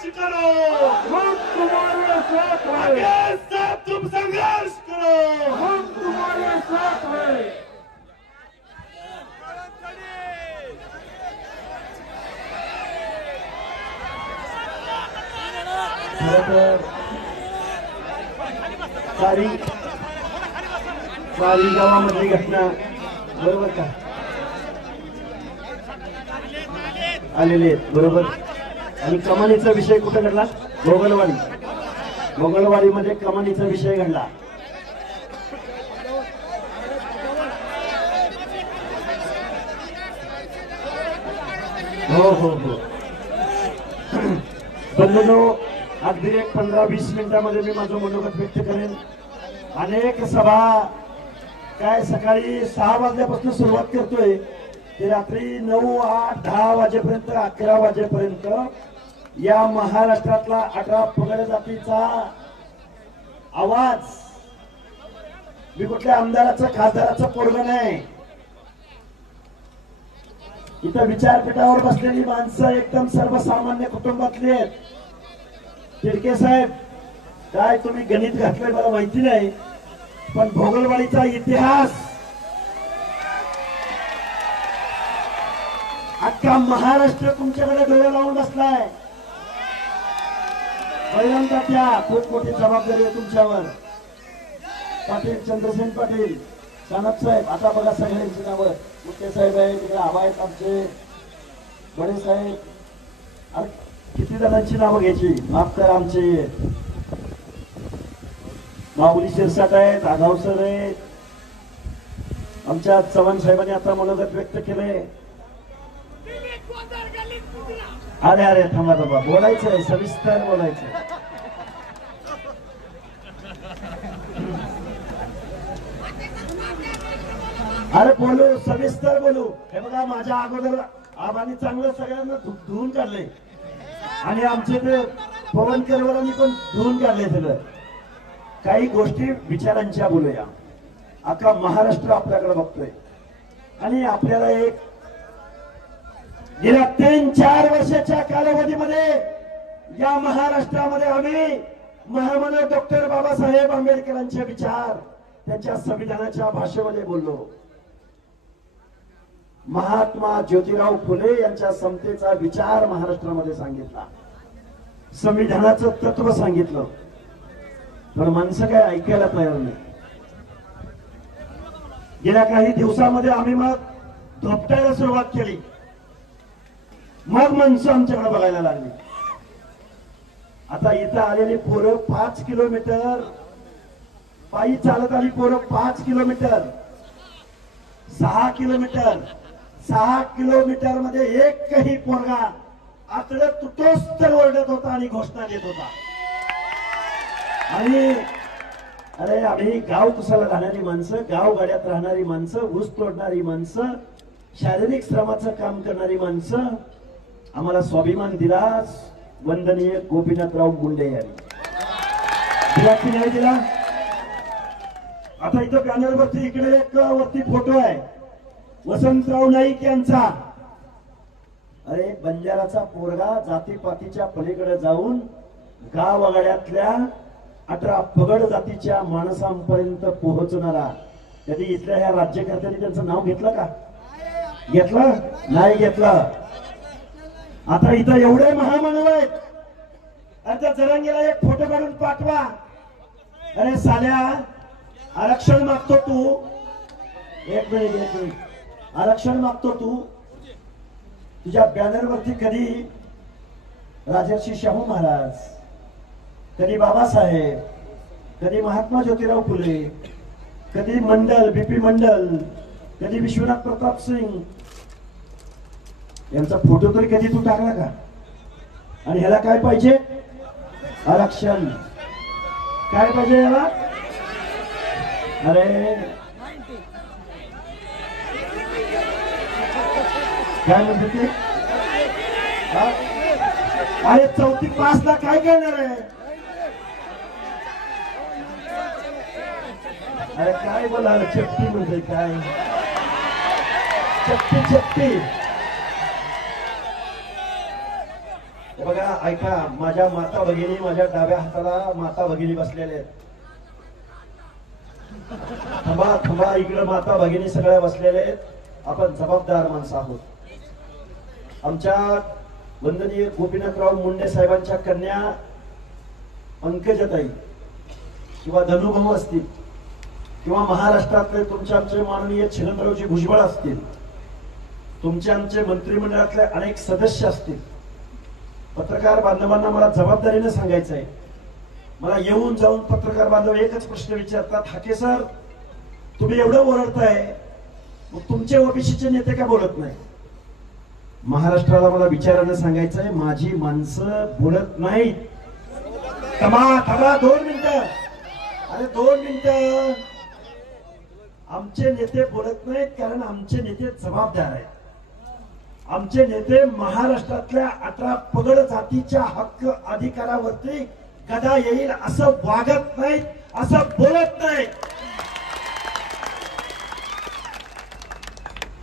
संघर्ष करो, हम तुम्हारे साथ हैं, आगे से तुम संघर्ष करो, हम तुम्हारे साथ हैं। सारी गावामधली घटना बरोबर का आलेले बरोबर. आणि कमानीचा विषय कुठे घडला? गोगलवाडी. गोगलवाडीमध्ये कमानीचा विषय घडला. हो हो हो बंधूंनो, अगदी 15-20 मिनिटांमध्ये मी माझं मनोगत व्यक्त करेन. अनेक सभा काय सकाळी 6 वाजल्यापासून सुरुवात करतोय ते रात्री 9, 8, 10 वाजेपर्यंत 11 वाजेपर्यंत या महाराष्ट्रातला 18 पगड जातीचा आवाज. मी कुठल्या आमदाराचं खासदाराचं पोरगं नाही. इथं विचारपीठावर बसलेली माणसं एकदम सर्वसामान्य कुटुंबातली आहेत. तिडके साहेब, काय तुम्ही गणित घातलंय मला माहिती नाही, पण भोगलवाडीचा इतिहास अख्खा महाराष्ट्र तुमच्याकडे डोळे लावून बसलाय. पहिल्यांदा त्या खूप मोठी जबाबदारी आहे तुमच्यावर. पाटील, चंद्रसेन पाटील, सानप साहेब, आता बघा सगळ्यांची नावं. मुख्य साहेब आहे, तिकडे आबा आहेत आमचे, बडे साहेब, अरे किती जणांची नावं घ्यायची? माफ करा, आमचे माऊली शिरसाट आहेत, आगाव सर आहेत, आमच्या चव्हाण साहेबांनी आता मनोगत व्यक्त केले. अरे अरे थांबा थांबा, बोलायचंय, सविस्तर बोलायचं. अरे बोलू, सविस्तर बोलू. हे बघा, माझ्या अगोदर आबांनी चांगलं सगळ्यांना धुवून काढले आणि आमचे ते पवनकरवरांनी पण धुवून काढले सगळं. काही गोष्टी विचारांच्या बोलूया. अख्खा महाराष्ट्र आपल्याकडे बघतोय आणि आपल्याला एक गेल्या 3-4 वर्षाच्या कालावधीमध्ये या महाराष्ट्रामध्ये आम्ही महामानव डॉक्टर बाबासाहेब आंबेडकरांचे विचार त्यांच्या संविधानाच्या भाषेमध्ये बोललो. महात्मा ज्योतिराव फुले यांच्या समतेचा विचार महाराष्ट्रामध्ये सांगितला. संविधानाचं तत्व सांगितलं. पण माणसं काय ऐकायला तयार नाही. गेल्या काही दिवसामध्ये आम्ही मग धोपटायला सुरुवात केली. मग माणसं आमच्याकडे बघायला लागली. आता इथं आलेली पोरं 5 किलोमीटर पायी चालत आली. पोरं 5 किलोमीटर, 6 किलोमीटर, 6 किलोमीटर मध्ये एकही पोरगा आतडं तुटोस तर ओरडत होता आणि घोषणा देत होता. आणि अरे आम्ही गाव कुसाला राहणारी माणसं, गाव गाड्यात राहणारी माणसं, ऊस तोडणारी माणसं, शारीरिक श्रमाचं काम करणारी माणसं, आम्हाला स्वाभिमान दिला वंदनीय गोपीनाथराव मुंडे यांनी. दिला की नाही दिला? आता इथं बॅनरवरती इकडे एक वरती फोटो आहे वसंतराव नाईक यांचा. अरे बंजाराचा पोरगा जातीपातीच्या पलीकडे जाऊन गावगाड्यातल्या 18 पगड जातीच्या माणसांपर्यंत पोहोचणारा. कधी इथल्या ह्या राज्यकर्त्यांनी त्यांचं नाव घेतलं का? घेतलं नाही? घेतलं. आता इथं एवढे महामानव आहेत. त्या जरांगीला एक फोटो काढून पाठवा. अरे साल्या, आरक्षण मागतो तू, एक मिनिट, आरक्षण मागतो तू. तुझ्या बॅनरवरती कधी राजर्षी शाहू महाराज, कधी बाबासाहेब, कधी महात्मा ज्योतिराव फुले, कधी मंडल, बीपी मंडल, कधी विश्वनाथ प्रताप सिंग यांचा फोटो तरी कधी तू टाकला का? आणि ह्याला काय पाहिजे? आरक्षण. काय पाहिजे याला? अरे काय म्हणते ते? अरे 4थी पासला काय करणार आहे? अरे काय बोला, चप्पी म्हणजे काय? चप्पी चप्पी. बघा ऐका, माझ्या माता भगिनी, माझ्या डाव्या हाताला माता भगिनी बसलेल्या आहेत. थांबा थांबा, इकडे माता भगिनी सगळ्या बसलेल्या आहेत. आपण जबाबदार माणसं आहोत. आमच्या वंदनीय गोपीनाथराव मुंडे साहेबांच्या कन्या पंकजाताई किंवा धनुभाऊ असतील किंवा महाराष्ट्रातले तुमचे आमचे माननीय छगनरावजी भुजबळ असतील, तुमचे आमचे मंत्रिमंडळातले अनेक सदस्य असतील, पत्रकार बांधवांना मला जबाबदारीने सांगायचं आहे. मला येऊन जाऊन पत्रकार बांधव एकच प्रश्न विचारतात, हाके सर तुम्ही एवढं ओरडताय, मग तुमचे ओबीसीचे नेते का बोलत नाही? महाराष्ट्राला मला विचारानं सांगायचं आहे, माझी माणसं बोलत नाहीत. थांबा थांबा 2 मिनिटं, अरे 2 मिनिटं. आमचे नेते बोलत नाहीत कारण आमचे नेते जबाबदार आहेत. आमचे नेते महाराष्ट्रातल्या 18 पगड जातीच्या हक्क अधिकारावरती गदा येईल असं वागत नाहीत, असं बोलत नाहीत.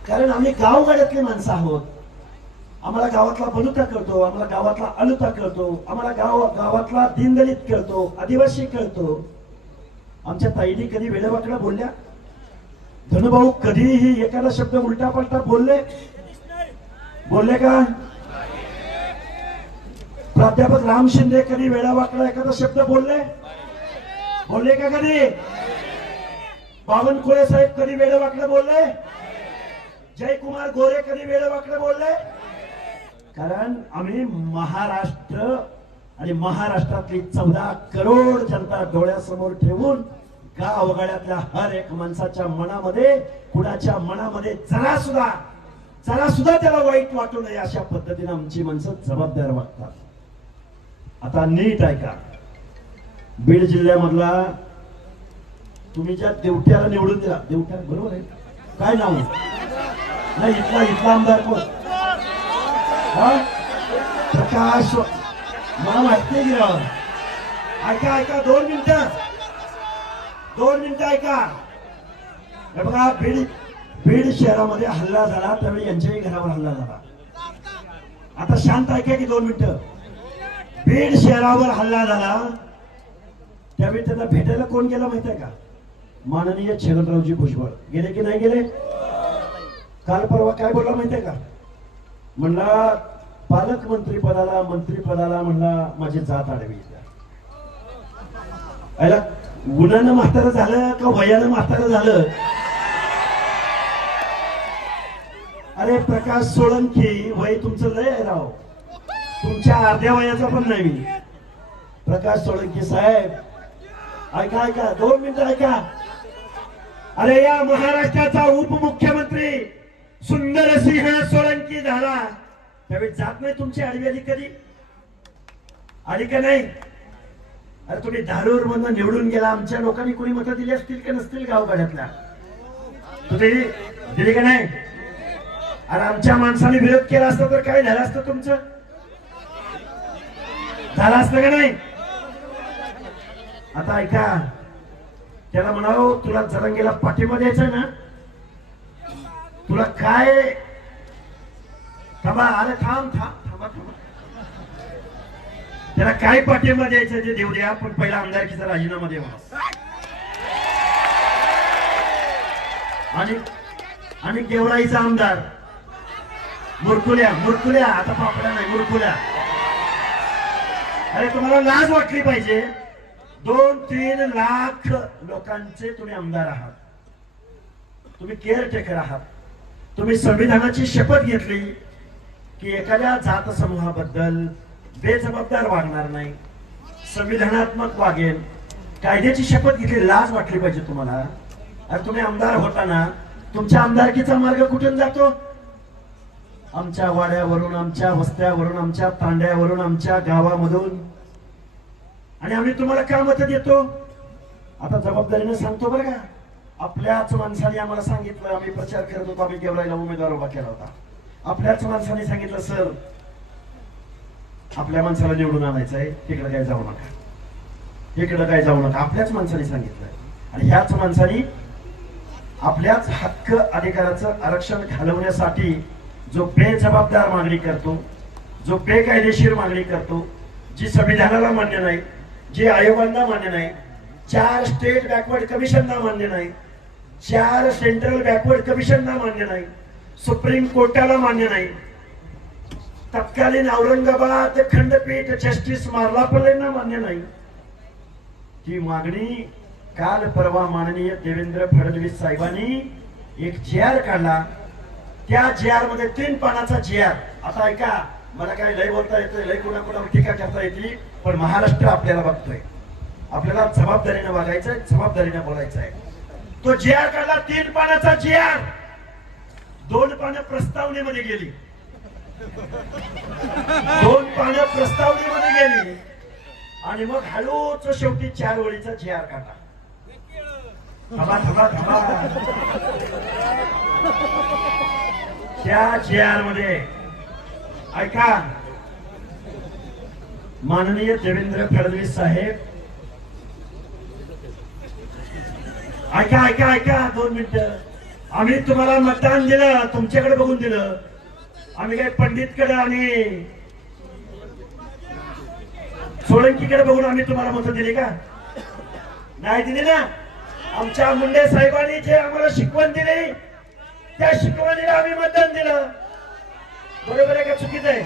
कारण आम्ही गावगाड्यातली माणसं आहोत. आम्हाला गावातला बलुता कळतो, आम्हाला गावातला अलुता कळतो, आम्हाला गावातला दीनदलित कळतो, आदिवासी कळतो. आमच्या ताईने कधी वेडेवाकडं बोलल्या? धनुभाऊ कधीही एखादा शब्द उलटा पलटा बोलले का? प्राध्यापक राम शिंदे कधी वेडावाकडा एखादा शब्द बोलले का कधी? बावनकुळे साहेब कधी वेडेवाकडं बोलले? जयकुमार गोरे कधी वेडेवाकडं बोलले? कारण आम्ही महाराष्ट्र आणि महाराष्ट्रातली 14 करोड जनता डोळ्यासमोर ठेवून गावगाड्यातल्या हर एक माणसाच्या मनामध्ये, कुणाच्या मनामध्ये जरा सुद्धा त्याला वाईट वाटू नये अशा पद्धतीने आमची माणसं जबाबदार वागतात. आता नीट ऐका, बीड जिल्ह्यामधला तुम्ही ज्या देवट्याला निवडून दिला, देवट्या बरोबर आहे, काय नाव नाही? इथला आमदार कोण? प्रकाश, मला माहिती की राव. ऐका 2 मिनिटं ऐका. हे बघा, बीड शहरामध्ये हल्ला झाला त्यावेळी यांच्याही घरावर हल्ला झाला. आता शांत ऐका की 2 मिनिटं. बीड शहरावर हल्ला झाला त्यावेळी त्यांना भेटायला कोण गेला माहिती आहे का? माननीय छगनरावजी भुजबळ गेले की नाही गेले? काल परवा काय बोलला माहितीये का? म्हणला पालकमंत्री पदाला, मंत्रिपदाला म्हणला माझी जात आडवी. याला गुणानं म्हातारं झालं का वयानं म्हातारं झालं? अरे प्रकाश सोळंकी, वय तुमचं लय आहे राव, तुमच्या अर्ध्या वयाचा पण नाही मी. प्रकाश सोळंकी साहेब ऐका 2 मिनिटं ऐका. अरे या महाराष्ट्राचा उपमुख्यमंत्री सुंदरसिंह सोळंकी झाला त्यावेळी जात नाही तुमची आडवी आली कधी? आली का नाही? अरे तुम्ही धारूर मधून निवडून गेला, आमच्या लोकांनी कोणी मतं दिली असतील का नसतील गावगाड्यातल्या? तुम्ही दिली का नाही? अरे आमच्या माणसाने विरोध केला असता तर काय झालं असतं तुमचं? झालं असतं का नाही? आता ऐका, त्याला म्हणावं तुला जरंगीला पाठिंबा द्यायचा ना, तुला काय? थांबा, अरे थांबा. त्याला काय पाठिंबा द्यायचं ते देऊ द्या, पण पहिला आमदारकीचा राजीनामा द्यावा. आणि गेवराईचा आमदार मुरकुल्या, आता पापड्या नाही, मुरकुल्या. अरे तुम्हाला लाज वाटली पाहिजे. 2-3 लाख लोकांचे तुम्ही आमदार आहात, तुम्ही केअरटेकर आहात. तुम्ही संविधानाची शपथ घेतली की एखाद्या जात समूहाबद्दल बेजबाबदार वागणार नाही, संविधानात्मक वागेल, कायद्याची शपथ घेतली. लाज वाटली पाहिजे तुम्हाला. अरे तुम्ही आमदार होताना तुमच्या आमदारकीचा मार्ग कुठून जातो? आमच्या वाड्यावरून, आमच्या वस्त्यावरून, आमच्या तांड्यावरून, आमच्या गावामधून. आणि आम्ही तुम्हाला काय मत देतो? आता जबाबदारीने सांगतो बरं का, आपल्याच माणसाने आम्हाला सांगितलं, आम्ही प्रचार करत होतो, आम्ही गेवराईला उमेदवार उभा केला होता. आपल्याच माणसाने सांगितलं सर आपल्या माणसाला निवडून आणायचं आहे, तिकडे काय जाऊ नका, इकडे काय जाऊ नका. आपल्याच माणसाने सांगितलं. आणि ह्याच माणसाने आपल्याच हक्क अधिकाराचं आरक्षण घालवण्यासाठी जो बेजबाबदार मागणी करतो, जो बेकायदेशीर मागणी करतो, जी संविधानाला मान्य नाही, जी आयोगांना मान्य नाही, 4 स्टेट बॅकवर्ड कमिशनना मान्य नाही, 4 सेंट्रल बॅकवर्ड कमिशनना मान्य नाही, सुप्रीम कोर्टाला मान्य नाही, तत्कालीन औरंगाबाद खंडपीठ जस्टिस मार्लापल्लेंना मान्य नाही, ती मागणी काल परवा माननीय देवेंद्र फडणवीस साहेबांनी एक जी.आर. काढला. त्या जी.आर. मध्ये 3 पानाचा जी.आर. आता ऐका, मला काय लय बोलता येतोय, लय कोणाकोणावर टीका करता येते, पण महाराष्ट्र आपल्याला बघतोय. आपल्याला जबाबदारीने वागायचंय, जबाबदारीने बोलायचंय. तो जी.आर. काढला, 3 पानाचा जी.आर. 2 पानं प्रस्तावनेमध्ये गेली, 2 पानं प्रस्तावनेमध्ये गेली आणि मग हळूच शेवटी 4 ओळीचा जी.आर. काढला. थांबा थांबा थांबा. त्या जी.आर. मध्ये ऐका, माननीय देवेंद्र फडणवीस साहेब, ऐका ऐका ऐका 2 मिनिटं. आम्ही तुम्हाला मतदान दिलं, तुमच्याकडे बघून दिलं. आम्ही काय पंडितकडे आणि सोळंकीकडे बघून आम्ही तुम्हाला मतं दिली का? नाही दिली ना. आमच्या मुंडे साहेबांनी जे आम्हाला शिकवण दिली, त्या शिकवणीला आम्ही मतदान दिलं. बरोबर आहे का चुकीचं आहे?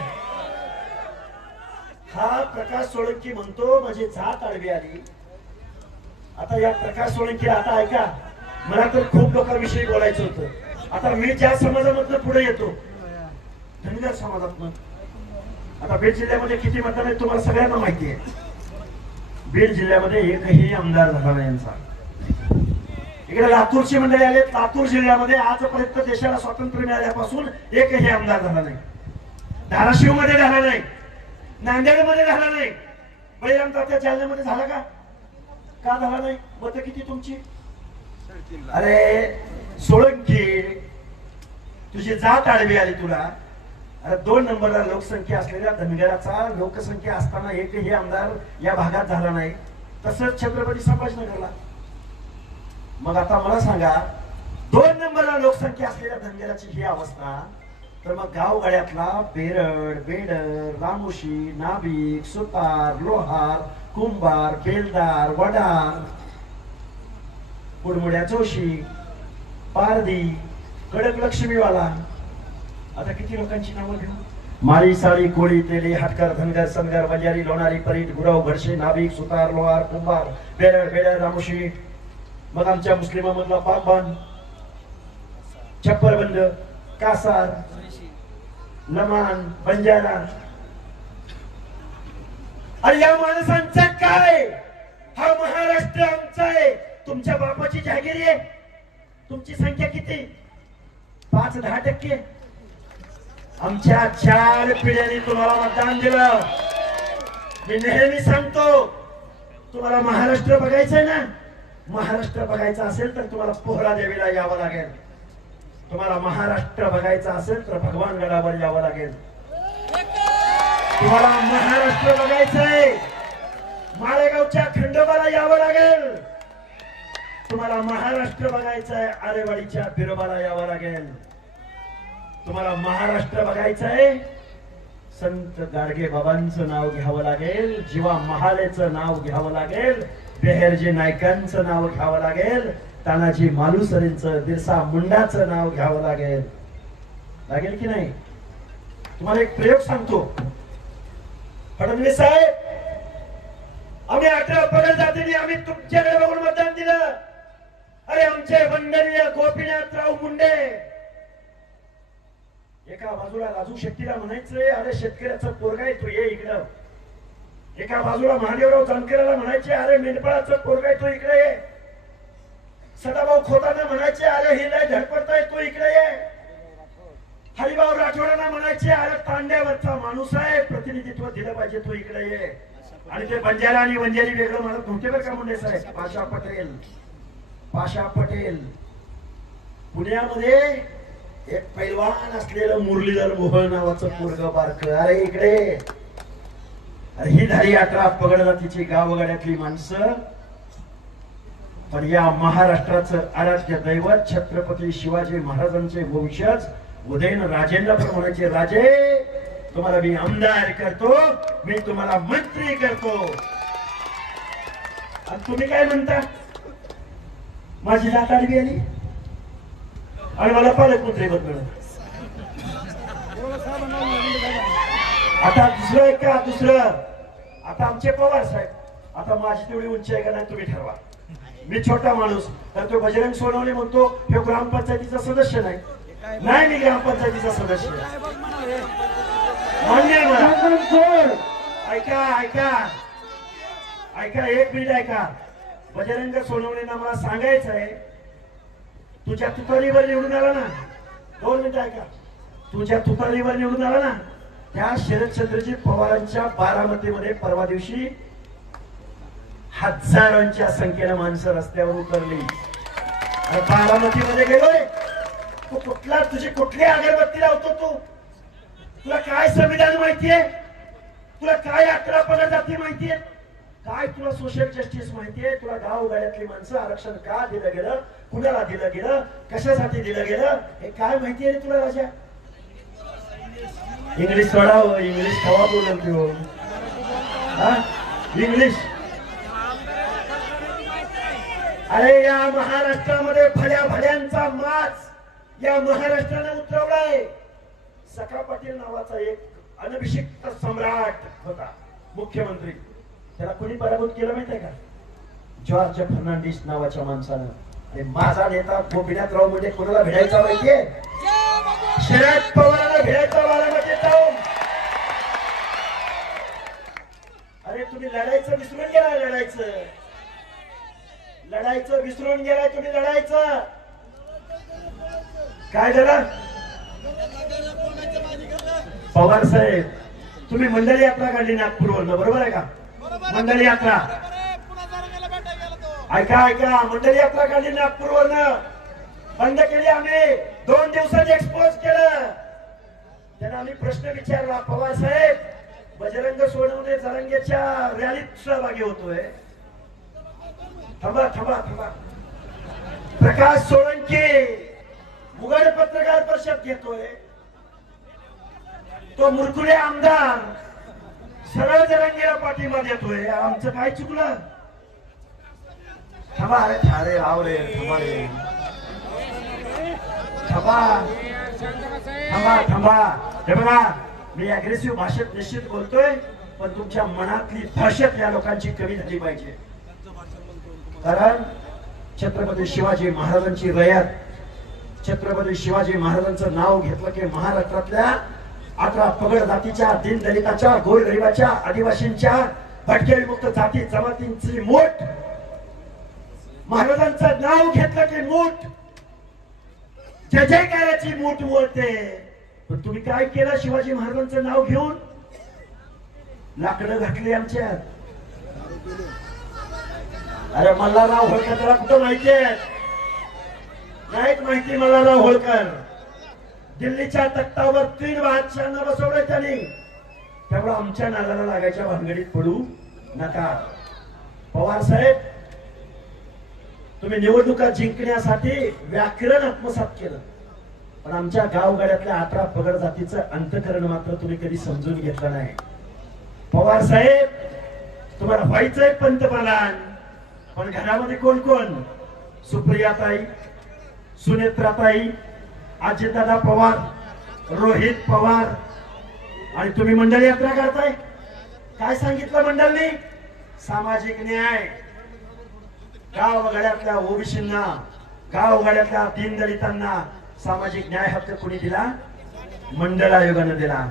हा प्रकाश सोळंकी म्हणतो माझी जात आडवी आली. आता या प्रकाश सोळंकी, आता ऐका, मला तर खूप लोकांविषयी बोलायचं होतं. आता मी ज्या समाजामधनं पुढे येतो, धनगर समाजातनं. आता बीड जिल्ह्यामध्ये किती मतदान आहे तुम्हाला सगळ्यांना माहिती आहे. बीड जिल्ह्यामध्ये एकही आमदार झाला नाही यांचा. इकडे लातूरची मंडळी आले, लातूर जिल्ह्यामध्ये आजपर्यंत देशाला स्वातंत्र्य मिळाल्यापासून एकही आमदार झाला नाही. धाराशिव मध्ये झाला नाही, नांदेड मध्ये झाला नाही, बळीराम तात्या जालन्यामध्ये झाला का? का झाला नाही? मतं किती तुमची? अरे सोळंकी, तुझी जात आडवी आली तुला. अरे 2 नंबरला लोकसंख्या असलेल्या धनगराचा लोकसंख्या असताना एकही आमदार या भागात झाला नाही. तसंच छत्रपती संभाजीनगरला. मग आता मला सांगा, 2 नंबरला लोकसंख्या असलेल्या धनगराची ही अवस्था, तर मग गावगाड्यातला बेरड, बेडर, रामोशी, नाभिक, सुतार, लोहार, कुंभार, बेलदार, वडार, कुडमुड्या जोशी, पारधी, कडक लक्ष्मीवाला, आता किती लोकांची नावं घेऊ? माळी, साळी, कोळी, तेली, हाटकर, धनगर, सनगर, बंजारी, लोणारी, परीट, गुरव, घडशे, नाभिक, सुतार, लोहार, कुंभार, बेरड, बेडर, रामोशी. मग आमच्या मुस्लिमांमधला बागबान, छप्परबंद, कासार, लमान, बंजारा. अरे या माणसांचं काय? हा महाराष्ट्र आमचा आहे. तुमच्या बापाची जहागिरी आहे. तुमची संख्या किती? 5-10%. आमच्या 4 पिढ्यांनी तुम्हाला मतदान दिलं. मी नेहमी सांगतो, तुम्हाला महाराष्ट्र बघायचंय ना, महाराष्ट्र बघायचा असेल तर तुम्हाला पोहरा देवीला यावं लागेल. तुम्हाला महाराष्ट्र बघायचा असेल तर भगवान गडावर यावं लागेल. तुम्हाला महाराष्ट्र बघायचंय, माळेगावच्या खंडोबाला यावं लागेल. तुम्हाला महाराष्ट्र बघायचंय, आरेवाडीच्या बिरोबाला यावं लागेल. तुम्हाला महाराष्ट्र बघायचंय, संत गाडगे बाबांचं नाव घ्यावं लागेल, जीवा महालेचं नाव घ्यावं लागेल, बेहेरजी नायकांचं नाव घ्यावं लागेल, तानाजी मालुसरेंचं, बिरसा मुंडाचं नाव घ्यावं लागेल. लागेल की नाही? तुम्हाला एक प्रयोग सांगतो. फडणवीस साहेब, आम्ही 18 पगड जातीने आम्ही तुमच्याकडे बघून मतदान दिलं. अरे आमचे वंदनीय गोपीनाथराव मुंडे, एका बाजूला राजू शेट्टीला म्हणायचंय अरे शेतकऱ्याचं पोरगा आहे तो ये इकडं. एका बाजूला महादेवराव जानकराला म्हणायचे अरे मेंढपाळाचं पोरगा आहे तो इकडे ये. सदाभाऊ खोताना म्हणायचे अरे ही लय धडपडताय तो इकडे ये. हरिभाऊ राठोडांना म्हणायचे अरे तांड्यावरचा माणूस आहे, प्रतिनिधित्व दिलं पाहिजे तो इकडे ये. आणि ते बंजारा आणि वंजारी वेगळं म्हणत नव्हते बरं का मुंडे साहेब. पाशा पटेल, पाशा पटेल. पुण्यामध्ये एक पैलवान असलेलं मुरलीधर मोहोळ नावाचं पोरग बारक, अरे इकडे. अरे ही झाली 18 पगड जातीची गावगाड्यातली माणसं. पण या महाराष्ट्राचं आराध्य दैवत छत्रपती शिवाजी महाराजांचे वंशज उदयन राजेंना पण म्हणायचे राजे तुम्हाला मी आमदार करतो, मी तुम्हाला मंत्री करतो. आणि तुम्ही काय म्हणता, माझी जात आडवी आली आणि मला पालकमंत्री पद मिळालं. आता दुसरं एक का दुसरं, आता आमचे पवार साहेब, आता माझी तेवढी उंची आहे का नाही तुम्ही ठरवा. मी छोटा माणूस, तर तो बजरंग सोनवणे म्हणतो हे ग्रामपंचायतीचा सदस्य नाही. नाही, मी ग्रामपंचायतीचा सदस्य मान्य आहे मला. ऐका ऐका ऐका, एक मिनिट ऐका. बजरंग सोनवणेंना मला सांगायचं आहे, तुझ्या तुतारीवर निवडून आला ना, 2 मिनिट ऐका, तुझ्या तुतारीवर निवडून आला ना, त्या शरदचंद्रजी पवारांच्या बारामतीमध्ये परवा दिवशी हजारांच्या संख्येने माणसं रस्त्यावर उतरली. बारामतीमध्ये गेलोय, तू कुठला, तुझी कुठली अगरबत्ती लावतो तू? तुला काय संविधान माहितीये? तुला काय 11 पगार जाती माहितीये? काय तुला सोशल जस्टिस माहितीये? तुला गाव गाड्यातली माणसं आरक्षण का दिलं गेलं, कुणाला दिलं गेलं, कशासाठी दिलं गेलं, हे काय माहितीये रे तुला राजा? इंग्लिश सोडाव, इंग्लिश हवा बोलल किंवा इंग्लिश. अरे या महाराष्ट्रामध्ये भल्या भल्यांचा माज या महाराष्ट्राने उतरवलाय. सखा पाटील नावाचा एक अनभिषिक्त सम्राट होता, मुख्यमंत्री. त्याला कोणी पराभूत केलं माहितीये का? जॉर्ज फर्नांडिस नावाच्या माणसानं. आणि माझा नेता गोपीनाथराव म्हणजे कोणाला भिडायचा माहितीये? शरद पवारांना भिडायचा बारामतीत जाऊन. अरे तुम्ही लढायचं विसरून गेलाय, लढायचं विसरून गेलाय तुम्ही, लढायचं. काय झालं पवार साहेब? तुम्ही मंडळी यात्रा काढली नागपूरवरनं, बरोबर आहे का? मंडळी यात्रा ऐका ऐका, मंडळी यात्रा काढली नागपूरवरनं, बंद केली आम्ही, 2 दिवसात एक्सपोज केलं. त्यांना आम्ही प्रश्न विचारला, पवार साहेब बजरंग सोनवणे जरांगेच्या रॅलीत सहभागी होतोय. थांबा थांबा थांबा. प्रकाश सोळंके उघड पत्रकार परिषद घेतोय, तो मुरकुले आमदार सरळ जरांगेला पाठिंबा देतोय. आमचं काय चुकलं? थांबा, अरे ठाणे राव रे, थांबा रे, थांबा थांबा थांबा. हे बघा, मी अग्रेसिव्ह भाषेत निश्चित बोलतोय, पण तुमच्या मनातली दहशत या लोकांची कमी झाली पाहिजे. कारण छत्रपती शिवाजी महाराजांची रयत, छत्रपती शिवाजी महाराजांचं नाव घेतलं की महाराष्ट्रातल्या 11 पगड जातीच्या, दीनदलिताच्या, गोरगरिबाच्या, आदिवासींच्या, भटके विमुक्त जाती जमातींची मूठ, महाराजांचं नाव घेतलं की मूठ, जय जयकाराची मूठ बोलते. पण तुम्ही काय केलं? शिवाजी महाराजांचं नाव घेऊन लाकडं घातली आमच्यात. अरे मल्हारराव होळकर त्याला कुठं माहितीये? नाहीत माहिती मल्हारराव होळकर. दिल्लीच्या तख्तावर 3 बादशाहांना बसवलंय त्यांनी. त्यामुळे आमच्या नादाला लागायच्या भानगडीत पडू नका. पवार साहेब, तुम्ही निवडणुका जिंकण्यासाठी व्याकरण आत्मसात केलं, पण आमच्या गावगाड्यातल्या 11 पगड जातीचं अंतकरण मात्र तुम्ही कधी समजून घेतलं नाही. पवार साहेब, तुम्हाला व्हायचंय पंतप्रधान, पण घरामध्ये कोण कोण? सुप्रियाताई, सुनेत्राताई, अजितदादा पवार, रोहित पवार, आणि तुम्ही मंडळी यात्रा करताय. काय सांगितलं मंडळनी? सामाजिक न्याय, गावगाड्यातल्या ओबीसींना, गावगाड्यातल्या दीनदलितांना सामाजिक न्याय हक्क कोणी दिला? मंडळ आयोगाने दिला.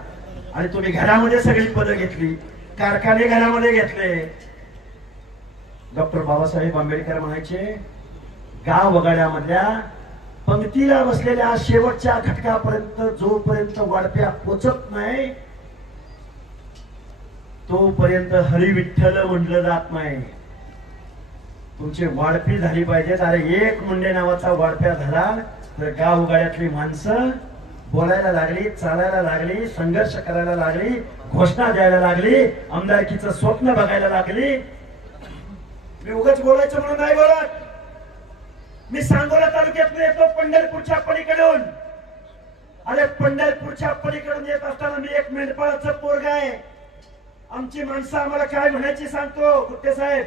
आणि तुम्ही घरामध्ये सगळी पदं घेतली, कारखाने घरामध्ये घेतले. डॉक्टर बाबासाहेब आंबेडकर म्हणायचे, गावगाड्यामधल्या पंक्तीला बसलेल्या शेवटच्या घटकापर्यंत जोपर्यंत वाढप्या पोचत नाही तोपर्यंत हरी विठ्ठल म्हटलं जात नाही. तुमची वाढपी झाली पाहिजेत. अरे एक मुंडे नावाचा वाढप्या झाला तर गावगाड्यातली माणसं बोलायला लागली, चालायला लागली, संघर्ष करायला लागली, घोषणा द्यायला लागली, आमदारकीचं स्वप्न बघायला लागली. मी उगाच बोलायचं म्हणून नाही बोलत. मी सांगोला तालुक्यातून येतो, पंढरपूरच्या पलीकडून. अरे पंढरपूरच्या पलीकडून येत असताना मी एक मेंढपाळाचं पोरग आहे. आमची माणसं आम्हाला काय म्हणायची सांगतो गुट्टे साहेब.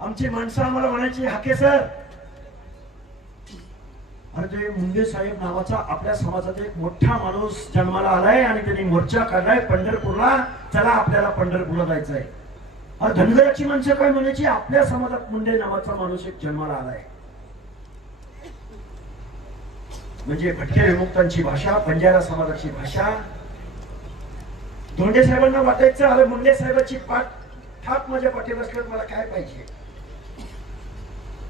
आमची माणसं आम्हाला म्हणायची हाके सर. अरे ते मुंडे साहेब नावाचा आपल्या समाजात एक मोठा माणूस जन्माला आलाय आणि त्यांनी मोर्चा काढलाय पंढरपूरला. चला आपल्याला पंढरपूरला जायचंय. अरे धनगराची माणसं काय म्हणायची आपल्या समाजात मुंडे नावाचा माणूस एक जन्माला आलाय. म्हणजे भटके विमुक्तांची भाषा, बंजारा समाजाची भाषा. धोंडे साहेबांना वाटायचं अरे मुंडे साहेबांची ठाप माझ्या पाठी बसल्यात, मला काय पाहिजे.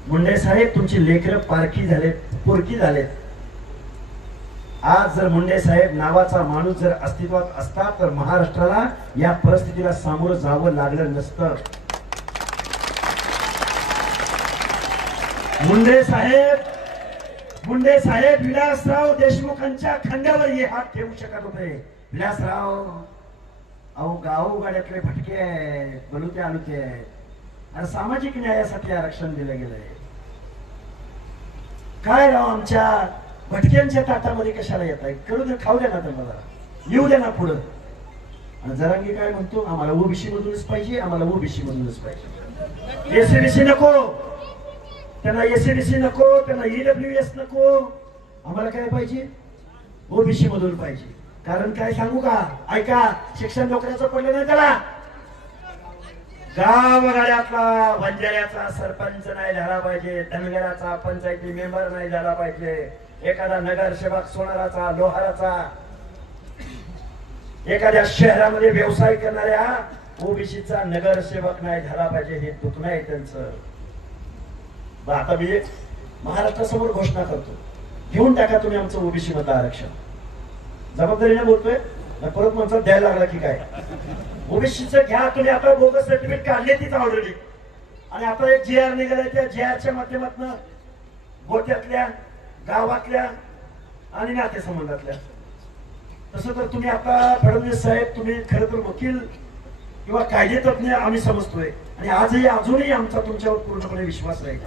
मुंडे साहेब तुमची लेकरं पारखी झालेत, पोरकी झालेत. आज जर मुंडे साहेब नावाचा माणूस जर अस्तित्वात असता तर महाराष्ट्राला या परिस्थितीला सामोरं जावं लागलं नसतं. मुंडे साहेब विलासराव देशमुखांच्या खांद्यावर हे हात ठेवू शकत होते. विलासराव अहो गावगाड्यातले भटके बलुते आलुते आणि सामाजिक न्यायासाठी आरक्षण दिलं गेलंय. काय राव आमच्या भटक्यांच्या ताटामध्ये कशाला येत आहे. करू दे, खाऊ द्या ना तुम्हाला, येऊ द्या ना पुढं. आणि जरांगी काय म्हणतो आम्हाला ओबीसी मधूनच पाहिजे, आम्हाला ओबीसी मधूनच पाहिजे. एससीबीसी नको त्यांना, एससीबीसी नको त्यांना, ईडब्ल्यूएस नको. आम्हाला काय पाहिजे ओबीसी मधून पाहिजे. कारण काय सांगू का, ऐका, शिक्षण नोकऱ्याचं पडलं नाही त्याला. गावगाड्यातला बंजाऱ्याचा सरपंच नाही झाला पाहिजे, धनगराचा पंचायती मेंबर नाही झाला पाहिजे, एखादा नगरसेवक सोनाराचा लोहाराचा, एखाद्या शहरामध्ये व्यवसाय करणाऱ्या ओबीसीचा नगरसेवक नाही झाला पाहिजे. हे दुखणं आहे त्यांचं. आता मी महाराष्ट्रासमोर घोषणा करतो, घेऊन टाका तुम्ही आमचं ओबीसी मधलं आरक्षण. जबाबदारीने बोलतोय, परत म्हणतात द्यायला लागला की काय. ओबीसीचं घ्या तुम्ही. आता बोगस सर्टिफिकेट काढले तीच ऑलरेडी. आणि आता एक JR निघालाय, त्या JRच्या माध्यमातून गोट्यातल्या, गावातल्या आणि नातेसंबंधातल्या. तसं तर तुम्ही आता फडणवीस साहेब तुम्ही खरं तर वकील किंवा कायदेतज्ञ आम्ही समजतोय. आणि आजही अजूनही आमचा तुमच्यावर पूर्णपणे विश्वास राहील.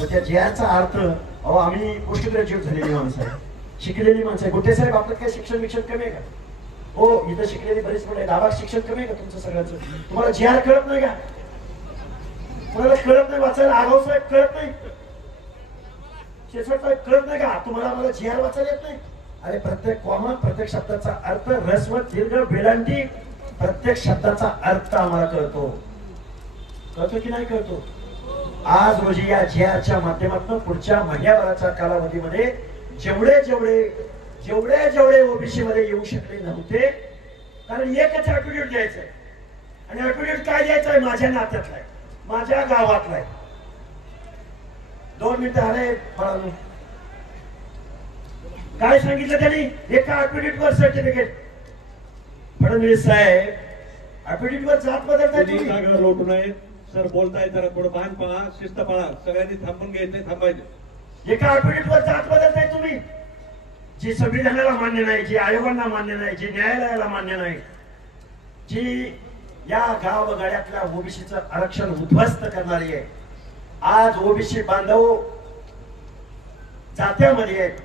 त्या JRचा अर्थ, अहो आम्ही पोस्ट ग्रॅज्युएट झालेली माणसं आहे, शिकलेली माणसं आहे. गुट्टे साहेब आपलं काय शिक्षण कमी आहे का. हो इथं शिकलेली बरीच मुलं आहे. गावात शिक्षण कमी आहे का तुमचं सगळ्यांचं. तुम्हाला JR कळत नाही का. तुम्हाला कळत नाही वाचायला. आगाव साहेब कळत नाही, शेषवट साहेब कळत नाही का तुम्हाला. मला JR वाचायला येत नाही. अरे प्रत्येक कॉमा, प्रत्येक शब्दाचा अर्थ, ऱ्हस्व दीर्घ वेलांटी, प्रत्येक शब्दाचा अर्थ आम्हाला कळतो. कळतो की नाही कळतो. आज रोजी या JRच्या माध्यमातून पुढच्या महिन्याभराच्या कालावधीमध्ये जेवढे ओबीसी मध्ये येऊ शकले नव्हते, कारण एकच ऍटिट्यूड द्यायचंय. आणि ऍटिट्यूड काय द्यायचंय, माझ्या नात्यातला आहे, माझ्या गावातला आहे. 2 मिनिटं आले फळानू. काय सांगितलं त्यांनी, एका ऍटिट्यूडवर सर्टिफिकेट. फडणवीस साहेब ऍटिट्यूडवर जात बदलताय तुम्ही. लोटू नये सर, बोलताय जरा थोडं भान पहा, शिस्त पहा. सगळ्यांनी थांबून घ्यायचंय, थांबायचं. एका ऍटिट्यूडवर जात बदलताय तुम्ही. जी संविधानाला मान्य नाही, जी आयोगांना मान्य नाही, जी न्यायालयाला मान्य नाही, जी या गावगाड्यातल्या ओबीसीचं आरक्षण उद्ध्वस्त करणारी आहे. आज ओबीसी बांधव जात्यामध्ये आहेत.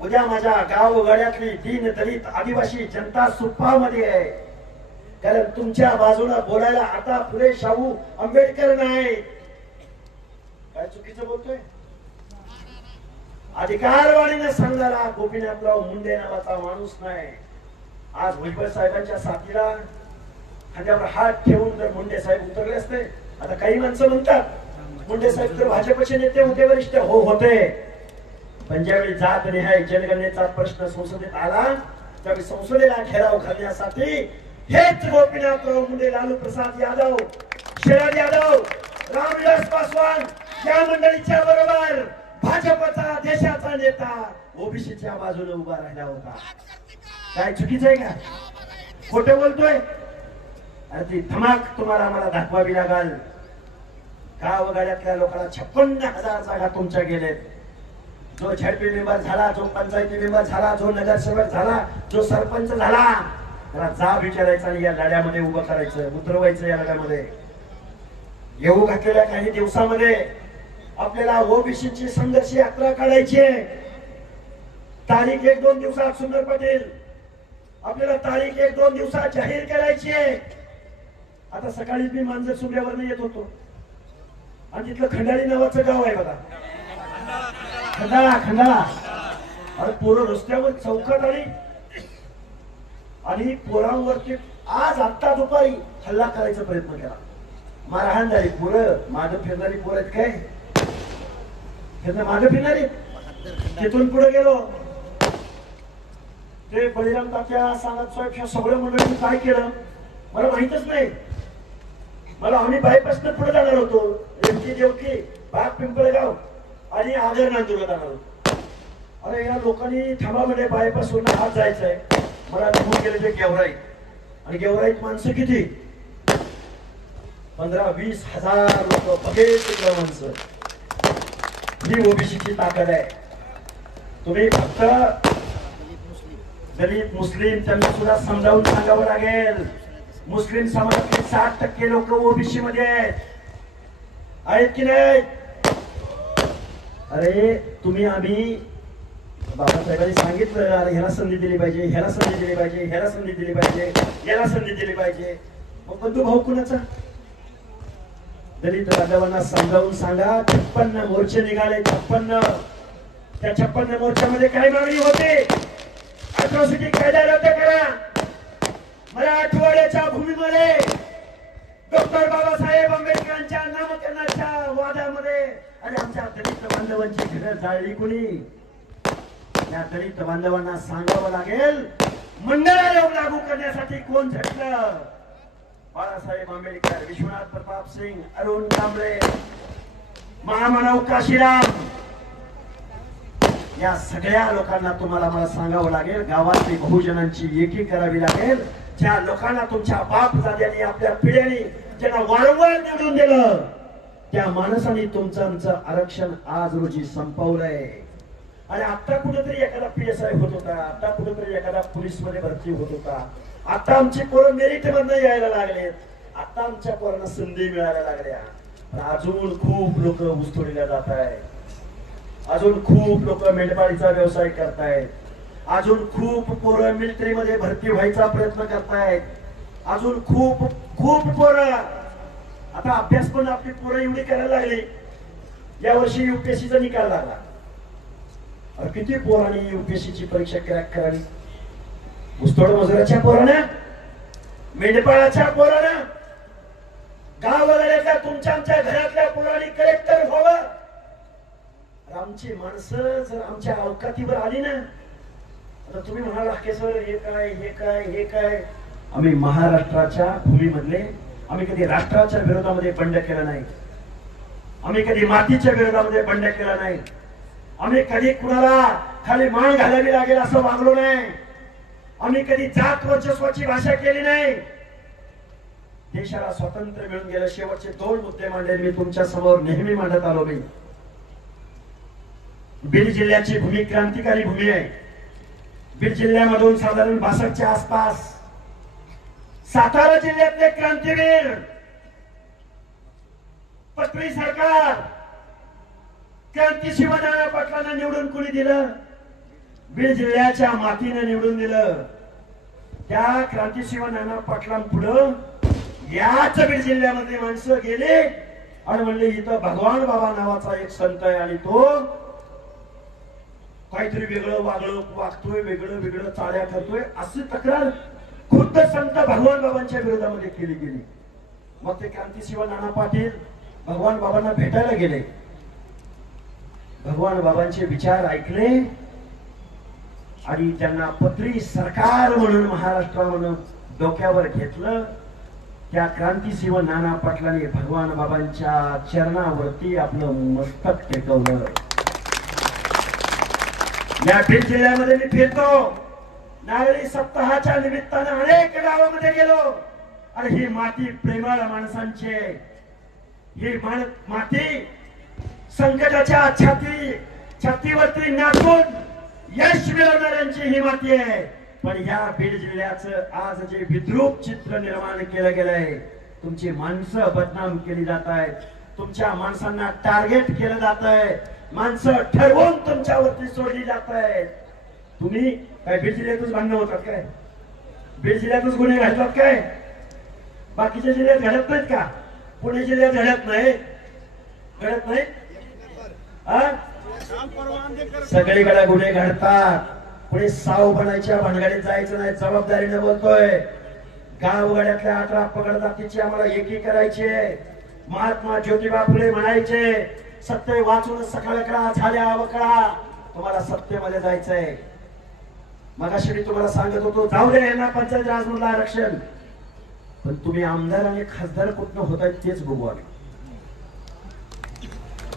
उद्या माझ्या गावगाड्यातली दीन दलित आदिवासी जनता सुप्पामध्ये आहे. कारण तुमच्या बाजूला बोलायला आता फुले शाहू आंबेडकर नाही. काय चुकीचं बोलतोय. अधिकारवाणीने सांगणारा गोपीनाथराव मुंडे नावाचा माणूस नाही. आज भुजबळ साहेबांच्या साथीला खांद्यावर हात ठेवून जर मुंडे साहेब उतरले असते. आता काही माणसं म्हणतात मुंडे साहेब तर भाजपचे नेते होते, वरिष्ठ हो होते, पण ज्यावेळी जात निहाय जनगणनेचा प्रश्न संसदेत आला त्यावेळी संसदेला घेराव घालण्यासाठी हेच गोपीनाथराव मुंडे, लालू प्रसाद यादव, शरद यादव, रामविलास पासवान या मंडळीच्या बरोबर भाजपचा देशाचा नेता ओबीसीच्या बाजूने उभा राहिला होता. काय चुकीचं आहे का, खोटं बोलतोय. अरे ती धमाक तुम्हाला आम्हाला दाखवावी लागल. गावगाड्यातल्या लोकांना 56,000 जागा तुमच्या गेलेत. जो झडपी मेंबर झाला, जो पंचायती मेंबर झाला, जो नगरसेवक झाला, जो सरपंच झाला, त्याला जा विचारायचं आणि या लढ्यामध्ये उभं करायचं, उतरवायचं. या लढ्यामध्ये येऊ घातलेल्या काही दिवसामध्ये आपल्याला ओबीसीची संघर्ष यात्रा काढायची आहे. तारीख 1-2 दिवसात सुंदर पाटील आपल्याला तारीख 1-2 दिवसात जाहीर करायची आहे. आता सकाळीच मी मांजर सुंब्यावरनं येत होतो आणि तिथलं खंडाळी नावाचं गाव आहे बघा. खंडाळा अरे पोरं रस्त्यावर चौकात आणि पोरांवरती आज आत्ता दुपारी हल्ला करायचा प्रयत्न केला. मारहाण झाली. पोरं मागं फिरणारी पोरं आहेत काय मागं फिरणारी. तिथून पुढे गेलो ते बळीराम तात्या सांगत साहेब सगळ्या मंडळींनी काय केलं मला माहितच नाही. मला आम्ही बायपासनं पुढे जाणार होतो. रेमकी देवकी बाग पिंपळगाव आणि आगर नांदुरला जाणार होतो. अरे या लोकांनी थांबा म्हणजे बायपास वरून हात जायचंय. मला निघून गेले ते गेवराईत आणि गेवराईत माणसं किती 15-20 हजार लोक बघेल माणसं. ही ओबीसीची ताकद आहे. तुम्ही फक्त दलित मुस्लिम त्यांना सुद्धा समजावून सांगावं लागेल. मुस्लिम समाजातले 60% लोक ओबीसी मध्ये आहेत की नाही. अरे तुम्ही आम्ही बाबासाहेबांनी सांगितलं अरे ह्याला संधी दिली पाहिजे, ह्याला संधी दिली पाहिजे, ह्याला संधी दिली पाहिजे, याला संधी दिली पाहिजे. मग बंधू भाऊ कुणाचा. दलित बांधवांना समजावून सांगा. 56 मोर्चे निघाले. 56 त्या 56 मोर्चामध्ये काय मागणी होते. अॅट्रॉसिटी कायदा रद्द करा. मराठवाड्याच्या भूमीमध्ये डॉक्टर बाबासाहेब आंबेडकरांच्या नामकरणाच्या वादामध्ये आणि आमच्या दलित बांधवांची घरं जाळली कुणी. या दलित बांधवांना सांगावं लागेल मंडळायोग लागू करण्यासाठी कोण झटलं. बाळासाहेब आंबेडकर, विश्वनाथ प्रताप सिंग, अरुण कांबळे, महामानव काशीराम या सगळ्या लोकांना तुम्हाला मला सांगावं लागेल. गावातली बहुजनांची एकी करावी लागेल. ज्या लोकांना तुमच्या बाप दाद्यांनी आपल्या पिढ्यांनी ज्यांना वारंवार निवडून दिलं त्या माणसांनी तुमचं आमचं आरक्षण आज रोजी संपवलंय. आणि आता कुठेतरी एखादा PSI होत होता, आता कुठेतरी एखादा पोलीस मध्ये भरती होत होता. आता आमची पोरं मेरिट मधनं यायला लागलेत. आता आमच्या पोरांना संधी मिळायला लागल्या. पण अजून खूप लोक ऊसतोडीला जात आहेत. अजून खूप लोक मेंढपाळीचा व्यवसाय करतायत. अजून खूप पोरं मिलिटरी मध्ये भरती व्हायचा प्रयत्न करतायत. अजून खूप पोरं आता अभ्यास पण आपली पोरं एवढी करायला लागली. यावर्षी UPSCचा निकाल लागला. किती पोरांनी UPSCची परीक्षा क्रॅक करावी. ऊसतोड मजुराच्या पोरानं, मेंढपाळाच्या पोरानं, गाववाल्याच्या तुमच्या आमच्या घरातल्या पोरांनी कलेक्टर व्हावं. आमची माणसं जर आमच्या अवकातीवर आली ना आता तुम्ही म्हणाल सर हे काय हे काय हे काय. आम्ही महाराष्ट्राच्या भूमीमधले आम्ही कधी राष्ट्राच्या विरोधामध्ये बंड केला नाही. आम्ही कधी मातीच्या विरोधामध्ये बंड केला नाही. आम्ही कधी कुणाला खाली मान घालावी लागेल असं वागलो नाही. आम्ही कधी जात वर्चस्वाची भाषा केली नाही. देशाला स्वातंत्र्य मिळून गेलं. शेवटचे 2 मुद्दे मांडले मी तुमच्या समोर नेहमी मांडत आलो. मी बीड जिल्ह्याची भूमी क्रांतिकारी भूमी आहे. बीड जिल्ह्यामधून साधारण 62च्या आसपास सातारा जिल्ह्यातले क्रांतीवीर पटरी सरकार क्रांती शिवनाना पाटलांना निवडून कुणी दिलं. बीड जिल्ह्याच्या मातीने निवडून दिलं. त्या क्रांती शिवनाना पाटलांपुढं याच बीड जिल्ह्यामध्ये माणसं गेले आणि म्हणले इथं भगवान बाबा नावाचा एक संत आहे आणि तो काहीतरी वेगळं वागतोय, वेगळं चाळ्या करतोय अशी तक्रार खुद्द संत भगवान बाबांच्या विरोधामध्ये केली गेली. मग ते क्रांतीशिव नाना पाटील भगवान बाबांना भेटायला गेले. भगवान बाबांचे विचार ऐकले आणि त्यांना पत्री सरकार म्हणून महाराष्ट्रामध्ये डोक्यावर घेतलं. त्या क्रांतीशिव नाना पाटलांनी भगवान बाबांच्या चरणावरती आपलं मस्तक टेकवलं. या बीड जिल्ह्यामध्ये मी फिरतो. नारळी सप्ताहाच्या निमित्तानं अनेक गावामध्ये गेलो आणि ही माती प्रेमळ माणसांचे, ही माती संकटाच्या छातीवरती नाचून यश मिळवणाऱ्यांची ही माती आहे. पण या बीड जिल्ह्याचं आज जे विद्रूप चित्र निर्माण केलं गेलंय, तुमची माणसं बदनाम केली जात आहेत, तुमच्या माणसांना टार्गेट केलं जात आहे, माणसं ठरवून तुमच्यावरती सोडली जात आहेत. तुम्ही काय बीड जिल्ह्यातच भांडणं होतात काय? बीड जिल्ह्यातच गुन्हे घडतात काय? बाकीच्या जिल्ह्यात घडत नाहीत का? पुणे जिल्ह्यात घडत नाही? घडत नाही? सगळीकडे गुन्हे घडतात. पुढे साव बनायच्या भानगडीत जायचं नाही. जबाबदारीने बोलतोय. गावगाड्यातल्या 18 पगड जातीची आम्हाला एकी करायची. महात्मा ज्योतिबा फुले म्हणायचे, सत्य वाचून सकाळ कळा झाल्या अवकळा. तुम्हाला सत्तेमध्ये जायचंय. मगाशी मी तुम्हाला सांगत होतो, जाऊ दे यांना पंचायत राज मधलं आरक्षण, पण तुम्ही आमदार आणि खासदार कुठनं होत आहेत तेच बघू.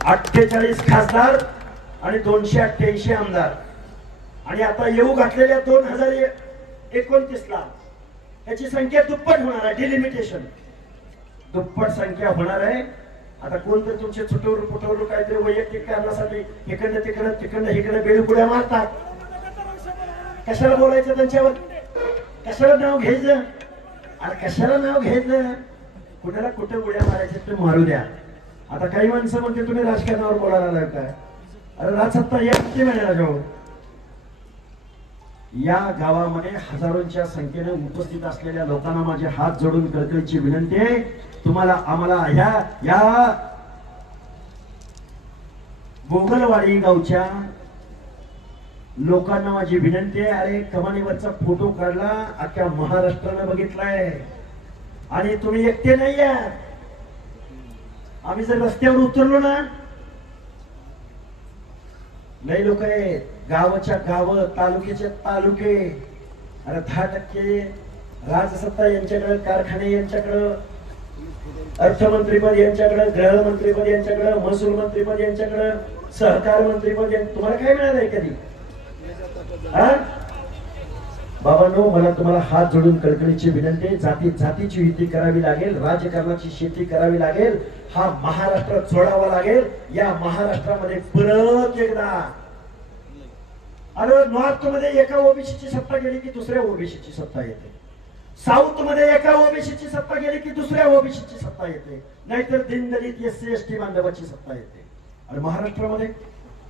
48 खासदार आणि 288 आमदार, आणि आता येऊ घातलेल्या 2029 ला त्याची संख्या दुप्पट होणार आहे. डिलिमिटेशन दुप्पट संख्या होणार आहे. आता कोणतं तुमचे छुटवरू पुटवरू काहीतरी वैयक्तिक कारणासाठी इकडनं तिकडं तिकडनं इकडे बेळपुड्या मारतात. कशाला बोलायचं त्यांच्यावर? कशाला नाव घ्यायचं? आणि कशाला नाव घ्यायचं? कुणाला कुठं उड्या मारायच्या ते मारू द्या. आता काही माणसं म्हणते तुम्ही राजकारणावर बोलायला आलाय काय? अरे राजसत्ता या किती महिन्याला जाऊ. या गावामध्ये हजारोंच्या संख्येने उपस्थित असलेल्या लोकांना माझे हात जोडून कळकळीची विनंती आहे. तुम्हाला आम्हाला या गोगलवाडी गावच्या लोकांना माझी विनंती आहे. अरे कमानीवरचा फोटो काढला, अख्ख्या महाराष्ट्रानं बघितलाय, आणि तुम्ही एकटे नाही आहात. आम्ही जर रस्त्यावर उतरलो ना, लई लोक आहेत. गावाच्या गाव, तालुक्याचे तालुके. अरे 10% राजसत्ता यांच्याकडे, कारखाने यांच्याकडे, अर्थमंत्रीपद यांच्याकडे, गृहमंत्रीपद यांच्याकडे, महसूल मंत्रीपद यांच्याकडे, सहकार मंत्रीपद. तुम्हाला काय मिळालंय कधी? बाबांनो, मला तुम्हाला हात जोडून कळकळीची विनंती, जातीची युती करावी लागेल, राजकारणाची शेती करावी लागेल. हा महाराष्ट्र सोडावा लागेल. या महाराष्ट्रामध्ये परत एकदा, अरे नॉर्थ मध्ये एका ओबीसीची सत्ता गेली की दुसऱ्या ओबीसीची सत्ता येते. साऊथ मध्ये एका ओबीसीची सत्ता गेली की दुसऱ्या ओबीसीची सत्ता येते. नाहीतर दीनदलित SC ST बांधवाची सत्ता येते. आणि महाराष्ट्रामध्ये,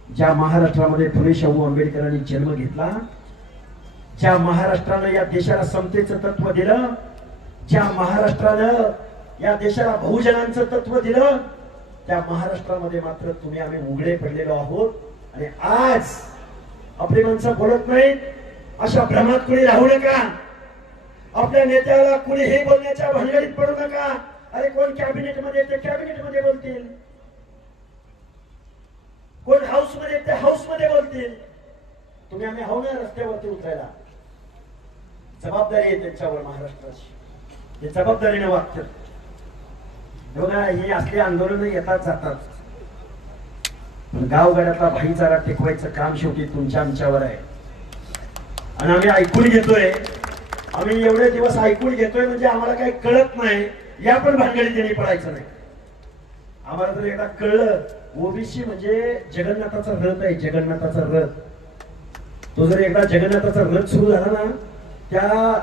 ज्या महाराष्ट्रामध्ये फुले शाहू आंबेडकरांनी जन्म घेतला, ज्या महाराष्ट्रानं या देशाला समतेचं तत्व दिलं, ज्या महाराष्ट्रानं या देशाला बहुजनांचं तत्व दिलं, त्या महाराष्ट्रामध्ये मात्र तुम्ही आम्ही उघडे पडलेलो आहोत. आणि आज आपली माणसं बोलत नाहीत. अशा भ्रमात कुणी राहू नका. आपल्या नेत्याला कुणी हे बोलण्याच्या भानगडीत पडू नका. अरे कोण कॅबिनेट मध्ये ते कॅबिनेट मध्ये बोलतील, कोण हाऊस मध्ये ते हाऊस मध्ये बोलतील. तुम्ही आम्ही हाऊ ना रस्त्यावरती उतरायला. जबाबदारी आहे त्यांच्यावर महाराष्ट्राची. ते जबाबदारीने वागतात. बघा, ही असली आंदोलन येतात जातात, पण गावगाड्यातला भाईचारा टिकवायचं काम शेवटी तुमच्या आमच्यावर आहे. आणि आम्ही ऐकून घेतोय. आम्ही एवढे दिवस ऐकून घेतोय म्हणजे आम्हाला काही कळत नाही, या पण भानगडीत त्यांनी पडायचं नाही. आम्हाला जर एकदा कळलं, ओबीसी म्हणजे जगन्नाथाचा रथ आहे. जगन्नाथाचा रथ, तो जर एकदा जगन्नाथाचा रथ सुरू झाला ना, त्या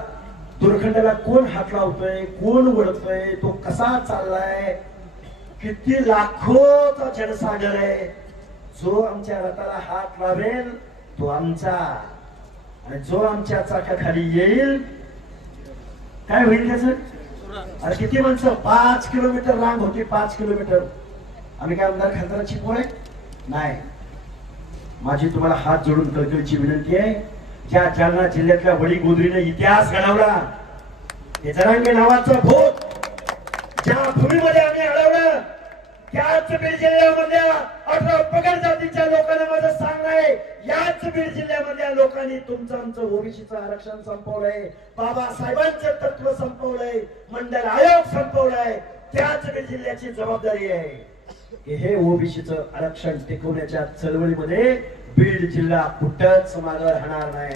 दुर्खंडाला कोण हात लावतोय, कोण वळतोय, तो कसा चाललाय, किती लाखोचा जनसागर आहे. जो आमच्या रथाला हात लावेल तो आमचा, आणि जो आमच्या चाकाखाली येईल काय होईल त्याच? अरे किती माणसं, 5 किलोमीटर रांग होती, 5 किलोमीटर. आम्ही काय आमदार खासदाराची पोळ आहे? नाही. माझी तुम्हाला हात जोडून कळकळीची विनंती आहे. ज्या जालना जिल्ह्यातल्या वडी गोदरीने इतिहास घडवला, हे जरांगे नावाचं भूत ज्या भूमीमध्ये आम्ही अडवलं, त्याच बीड जिल्ह्यामधल्या 18 पगड जातीच्या लोकांना माझं सांगणं आहे, याच बीड जिल्ह्यामधल्या लोकांनी तुमचं आमचं ओबीसीचं आरक्षण संपवलंय, बाबासाहेबांचं तत्व संपवलंय, मंडल आयोग संपवलाय. त्याच बीड जिल्ह्याची जबाबदारी आहे की हे ओबीसीचं आरक्षण टिकवण्याच्या चळवळीमध्ये बीड जिल्हा कुठंच मागे राहणार नाही.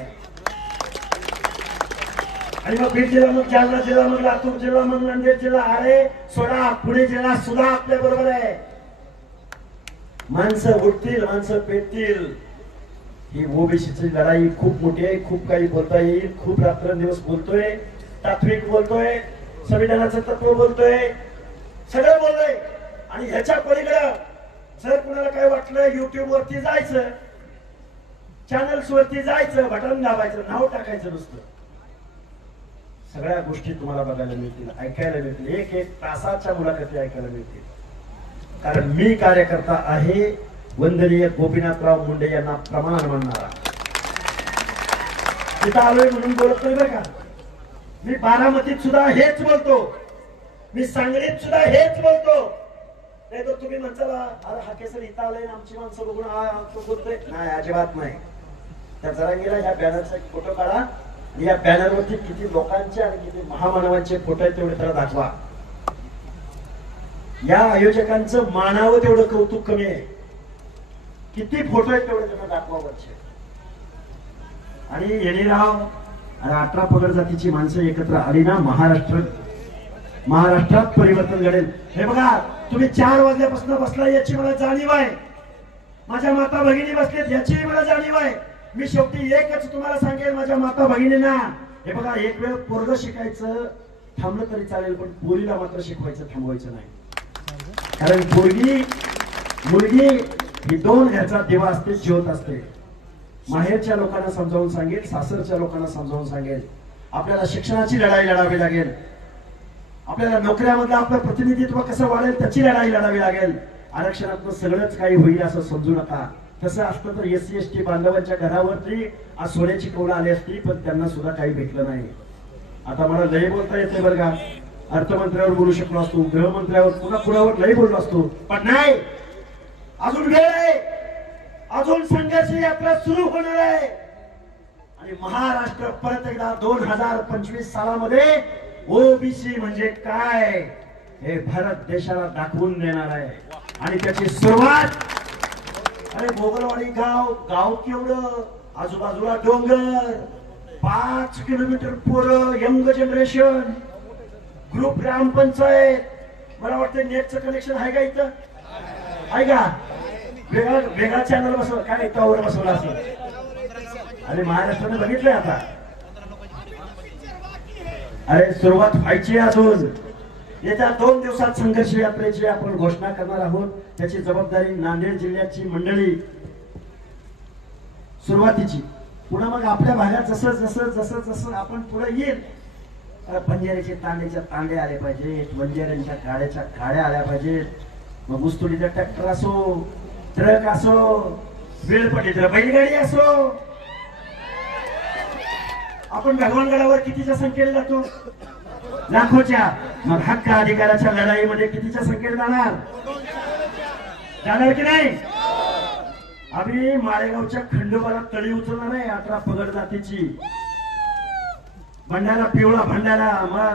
आणि मग बीड जिल्हा, मग जालना जिल्हा, मग लातूर जिल्हा, मग नांदेड जिल्हा, अरे सोडा, पुणे जिल्हा सुद्धा आपल्या बरोबर आहे. माणसं उठतील, माणसं पेटतील. ही ओबीसीची लढाई खूप मोठी आहे. खूप काही बोलता येईल. खूप रात्रंदिवस बोलतोय, तात्विक बोलतोय, संविधानाचं तत्व बोलतोय, सगळं बोलतोय. आणि ह्याच्या पलीकडं जर कुणाला काय वाटलं, युट्यूब वरती जायचं, चॅनल्स वरती जायचं, बटन दाबायचं, नाव टाकायचं नुसतं. सगळ्या गोष्टी तुम्हाला बघायला मिळतील, ऐकायला मिळतील, एक एक तासाच्या मुलाखती ऐकायला मिळतील. कारण मी कार्यकर्ता आहे वंदनीय गोपीनाथराव मुंडे यांना प्रमाण मानणारा. तिथं आलोय म्हणून बोलत नाही बरं का. मी बारामतीत सुद्धा हेच बोलतो, मी सांगलीत सुद्धा हेच बोलतो. नाही तर तुम्ही म्हणताला अरे हा केसर इथं आलाय आमची माणसं बघून बोलतोय. नाही, अजिबात नाही. त्या जरांगीला ह्या बॅनरचा एक फोटो काढा, या बॅनरवरती किती लोकांचे आणि किती महामानवांचे फोटो आहेत तेवढे त्याला दाखवा. या आयोजकांचं मानावं तेवढं कौतुक कमी आहे. किती फोटो आहेत तेवढे त्यांना दाखवा वरचे. आणि येणेराव आणि 18 पगड जातीची माणसं एकत्र आली ना, महाराष्ट्रात परिवर्तन घडेल. हे बघा, तुम्ही 4 वाजल्यापासून बसला याची मला जाणीव आहे. माझ्या माता भगिनी बसलेत याची मला जाणीव आहे. मी शेवटी एकच तुम्हाला सांगेन माझ्या माता भगिनींना, हे बघा, एक वेळ पोरग शिकायचं थांबलं तरी चालेल, पण पोरीला मात्र शिकवायचं थांबवायचं नाही. कारण मुलगी ही 2 घरचा दिवा असते, ज्योत असते. माहेरच्या लोकांना समजावून सांगेल, सासरच्या लोकांना समजावून सांगेल. आपल्याला शिक्षणाची लढाई लढावी लागेल, आपल्याला नोकऱ्यामधलं आपलं प्रतिनिधित्व कसं वाढेल त्याची लढाई लढावी लागेल. आरक्षणातून सगळंच काही होईल असं समजू नका. तसं असतं तर SC ST बांधवांच्या घरावरती आज सोन्याची कौलं आली असती, पण त्यांना सुद्धा काही भेटलं नाही. आता मला लय बोलता येत नाही बरं का. अर्थमंत्र्यावर बोलू शकलो असतो, गृहमंत्र्यावर, पुन्हा कुणावर लय बोललो असतो, पण नाही. अजून वेळ आहे, अजून संघर्ष यात्रा सुरू होणार आहे. आणि महाराष्ट्र परत एकदा 2025 सालामध्ये ओबीसी म्हणजे काय हे भारत देशाला दाखवून देणार आहे. आणि त्याची सुरुवात, अरे गोगलवाडी गाव केवढं, आजूबाजूला डोंगर, 5 किलोमीटर पोरं, यंग जनरेशन, ग्रुप ग्रामपंचायत. मला वाटतं नेटचं कनेक्शन आहे का इथं? आहे का? वेगळा चॅनल बसवलं काय, टॉवर बसवला असं. अरे महाराष्ट्राने बघितलंय आता. अरे सुरुवात व्हायची अजून. येत्या 2 दिवसात संघर्ष यात्रेची आपण घोषणा करणार आहोत. त्याची जबाबदारी नांदेड जिल्ह्याची मंडळी सुरुवातीची. पुन्हा मग आपल्या भागात जसं जसं जसं जसं आपण पुढे येईल, बंजाऱ्याचे तांड्याच्या तांडे आले पाहिजेत, बंजाऱ्यांच्या गाड्याच्या गाड्या आल्या पाहिजेत. मग ऊसतोडीचा ट्रॅक्टर असो, ट्रक असो, वेळपट्टीत बैलगाडी असो. आपण भगवानगडावर कितीच्या संख्येने जातो? लाखोच्या. मग हक्क अधिकाराच्या लढाईमध्ये कितीच्या संख्येने जाणार की नाही? आम्ही माळेगावच्या खंडोबाला तळी उचलणार आहे 18 पगड जातीची. भंडारा, पिवळा भंडारा, मग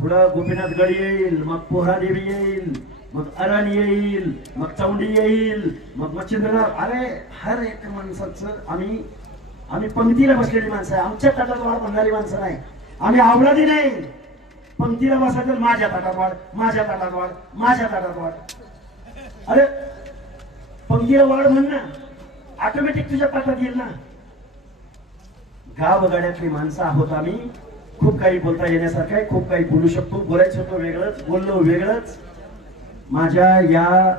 पुढं गोपीनाथगड येईल, मग पोहरादेवी येईल, मग अरण येईल, मग चौंडी येईल, मग मच्छिंद्रनाथ. अरे हर एक माणसाचं आम्ही पंक्तीला बसलेली माणसं आहे. आमच्या ताटात वाढ म्हणणारी माणसं नाही. आम्ही आवलादी नाही. पंक्तीला बसायचं, माझ्या ताटात वाढ, माझ्या ताटात वाढ, माझ्या ताटात वाढ. अरे पंक्तीला वाढ म्हण ना, ऑटोमॅटिक तुझ्या ताटात येईल ना. गावगाड्यातली माणसं आहोत आम्ही. खूप काही बोलता येण्यासारखं आहे, खूप काही बोलू शकतो. बोलायचं होतं वेगळंच, बोललो वेगळंच. माझ्या या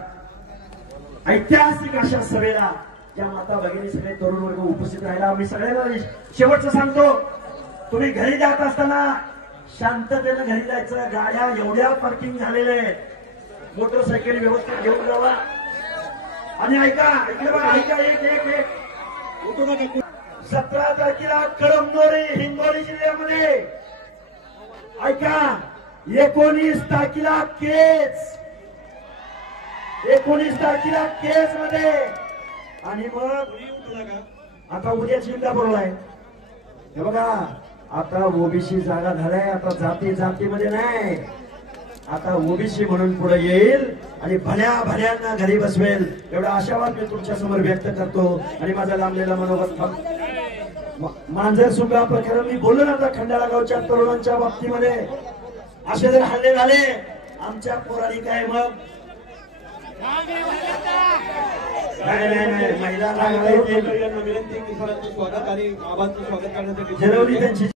ऐतिहासिक अशा सभेला ज्या माता भगिनी सगळे तरुण वर्ग उपस्थित राहिला, आम्ही सगळ्यांना शेवटचं सांगतो, तुम्ही घरी जात असताना शांततेनं घरी जायचं. गाड्या एवढ्या पार्किंग झालेल्या आहेत, मोटरसायकल व्यवस्थित घेऊन जावा. आणि ऐका, ऐकलं बघा, ऐका, एक 17 तारखेला कळमनुरी हिंगोली जिल्ह्यामध्ये, ऐका, 19 तारखेला केस मध्ये. आणि मग आता उद्या चिंता बरोबर आहे. हे बघा, आता ओबीसी जागा झालाय. आता जातीमध्ये नाही, आता ओबीसी म्हणून पुढे येईल आणि भल्यांना घरी बसवेल, एवढा आशावाद मी तुमच्या समोर व्यक्त करतो. आणि माझा लांबलेला मनोगत मांजर सुद्धा प्रकरण मी बोललो ना, आता खंडाळा गावच्या तरुणांच्या बाबतीमध्ये असे जर हल्ले झाले आमच्या पोरांनी काय मग महिला विनंती की सरांचं स्वागत आणि आबांचं स्वागत करण्यासाठी जनवरी त्यांची